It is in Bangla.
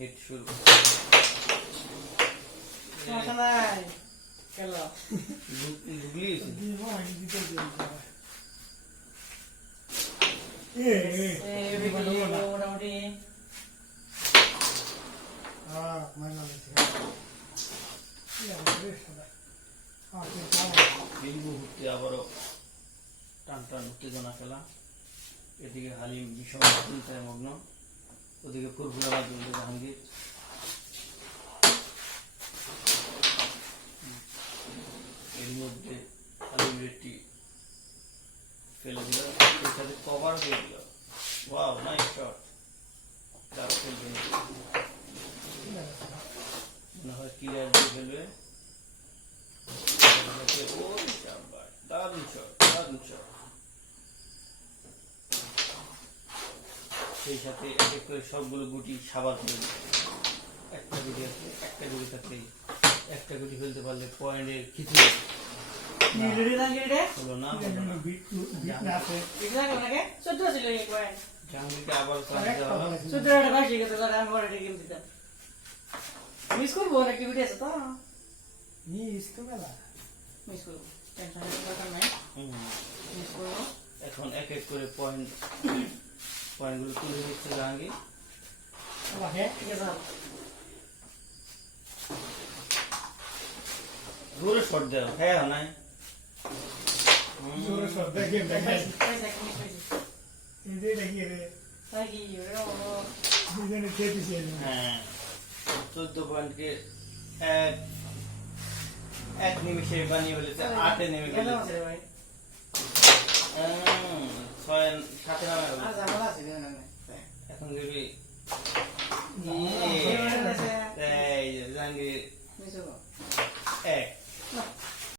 হিট শুরু গেল। এই মুহূর্তে আবারও টান টান উত্তেজনা খেলা। এদিকে হালিম বিষম চিন্তায় মগ্ন। ওদিকে ফুরফুরা মাধ্যমে জাহাঙ্গীর এর মধ্যে আলু রেডটি ফেলে দিল এর সাথে কভার দিয়ে দিল ওয়াও নাইস শট তার ফেলবে না। মনে হয় ক্লিয়ার দিয়ে ফেলবে ওই শাবাশ, দারুণ শট দারুণ শট সেই সাথে এক এক করে সবগুলো গুটি সাবার করে দিল। একটা গুটি আছে একটা গুটি থাকলে একটা গুটি ফেলতে পারলে পয়েন্টের কিছু মিস করব নাকি ভিডিও আছে তো? মিস করব দরকার নাই। মিস করব। এখন এক এক করে পয়েন্ট পয়েন্টগুলো তুলে দিচ্ছে জাহাঙ্গীর জোরে শট দেওয়া হ্যাঁ নাই হ্যাঁ চোদ্দ পয়েন্টকে এক এক নিমিষে বানিয়ে ফেলেছে আটে নেমে হুম, ছয় সাথে নামে এখন যদি ঝামেলা আছে এই যে